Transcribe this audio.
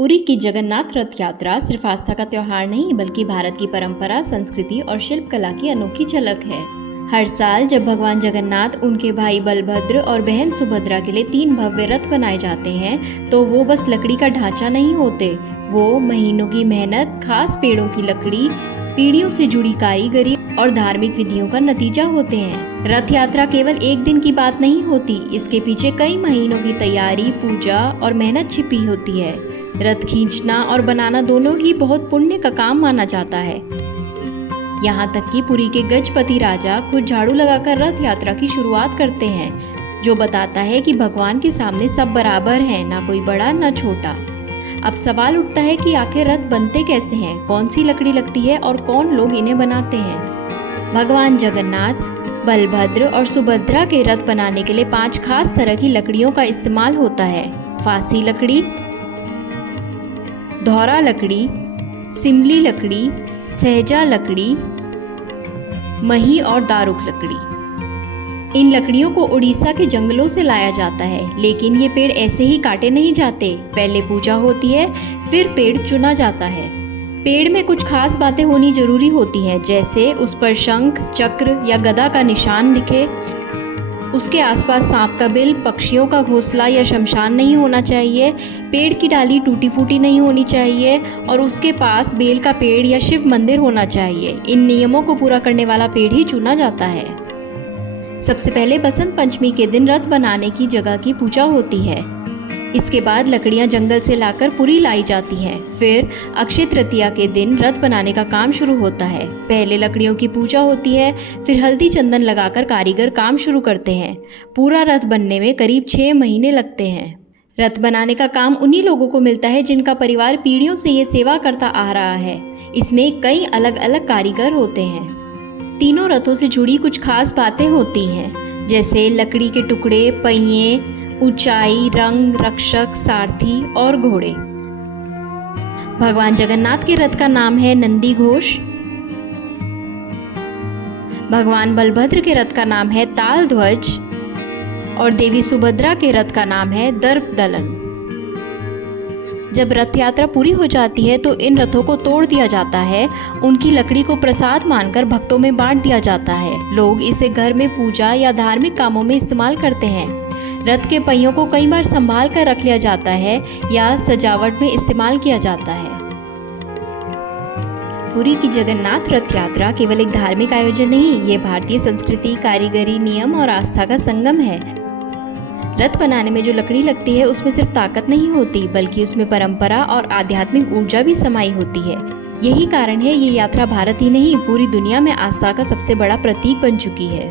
पुरी की जगन्नाथ रथ यात्रा सिर्फ आस्था का त्योहार नहीं बल्कि भारत की परंपरा, संस्कृति और शिल्पकला की अनोखी झलक है। हर साल जब भगवान जगन्नाथ, उनके भाई बलभद्र और बहन सुभद्रा के लिए 3 भव्य रथ बनाए जाते हैं तो वो बस लकड़ी का ढांचा नहीं होते, वो महीनों की मेहनत, खास पेड़ों की लकड़ी, पीढ़ियों से जुड़ी कारीगरी और धार्मिक विधियों का नतीजा होते हैं। रथ यात्रा केवल एक दिन की बात नहीं होती, इसके पीछे कई महीनों की तैयारी, पूजा और मेहनत छिपी होती है। रथ खींचना और बनाना दोनों ही बहुत पुण्य का काम माना जाता है। यहाँ तक कि पुरी के गजपति राजा खुद झाड़ू लगाकर रथ यात्रा की शुरुआत करते हैं, जो बताता है कि भगवान के सामने सब बराबर हैं, ना कोई बड़ा ना छोटा। अब सवाल उठता है कि आखिर रथ बनते कैसे हैं, कौन सी लकड़ी लगती है और कौन लोग इन्हें बनाते हैं। भगवान जगन्नाथ, बलभद्र और सुभद्रा के रथ बनाने के लिए 5 खास तरह की लकड़ियों का इस्तेमाल होता है। फासी लकड़ी, धौरा लकड़ी, सिमली लकड़ी, सहजा लकड़ी, मही और दारुक लकड़ी। इन लकड़ियों को उड़ीसा के जंगलों से लाया जाता है, लेकिन ये पेड़ ऐसे ही काटे नहीं जाते। पहले पूजा होती है, फिर पेड़ चुना जाता है। पेड़ में कुछ खास बातें होनी जरूरी होती हैं, जैसे उस पर शंख, चक्र या गदा का निशान दिखे, उसके आसपास सांप का बिल, पक्षियों का घोंसला या शमशान नहीं होना चाहिए, पेड़ की डाली टूटी फूटी नहीं होनी चाहिए और उसके पास बेल का पेड़ या शिव मंदिर होना चाहिए। इन नियमों को पूरा करने वाला पेड़ ही चुना जाता है। सबसे पहले बसंत पंचमी के दिन रथ बनाने की जगह की पूजा होती है। इसके बाद लकड़ियां जंगल से लाकर पुरी लाई जाती हैं। फिर अक्षय तृतीया के दिन रथ बनाने का काम शुरू होता है। पहले लकड़ियों की पूजा होती है, फिर हल्दी चंदन लगाकर कारीगर काम शुरू करते हैं। पूरा रथ बनने में करीब 6 महीने लगते हैं। रथ बनाने का काम उन्हीं लोगों को मिलता है जिनका परिवार पीढ़ियों से ये सेवा करता आ रहा है। इसमें कई अलग अलग कारीगर होते हैं। तीनों रथों से जुड़ी कुछ खास बातें होती हैं, जैसे लकड़ी के टुकड़े, पहिए, ऊंचाई, रंग, रक्षक, सारथी और घोड़े। भगवान जगन्नाथ के रथ का नाम है नंदी घोष। भगवान बलभद्र के रथ का नाम है ताल ध्वज और देवी सुभद्रा के रथ का नाम है दर्प दलन। जब रथ यात्रा पूरी हो जाती है तो इन रथों को तोड़ दिया जाता है। उनकी लकड़ी को प्रसाद मानकर भक्तों में बांट दिया जाता है। लोग इसे घर में पूजा या धार्मिक कामों में इस्तेमाल करते हैं। रथ के पहियों को कई बार संभाल कर रख लिया जाता है या सजावट में इस्तेमाल किया जाता है। पुरी की जगन्नाथ रथ यात्रा केवल एक धार्मिक आयोजन नहीं, ये भारतीय संस्कृति, कारीगरी, नियम और आस्था का संगम है। रथ बनाने में जो लकड़ी लगती है उसमें सिर्फ ताकत नहीं होती, बल्कि उसमें परंपरा और आध्यात्मिक ऊर्जा भी समाई होती है। यही कारण है ये यात्रा भारत ही नहीं पूरी दुनिया में आस्था का सबसे बड़ा प्रतीक बन चुकी है।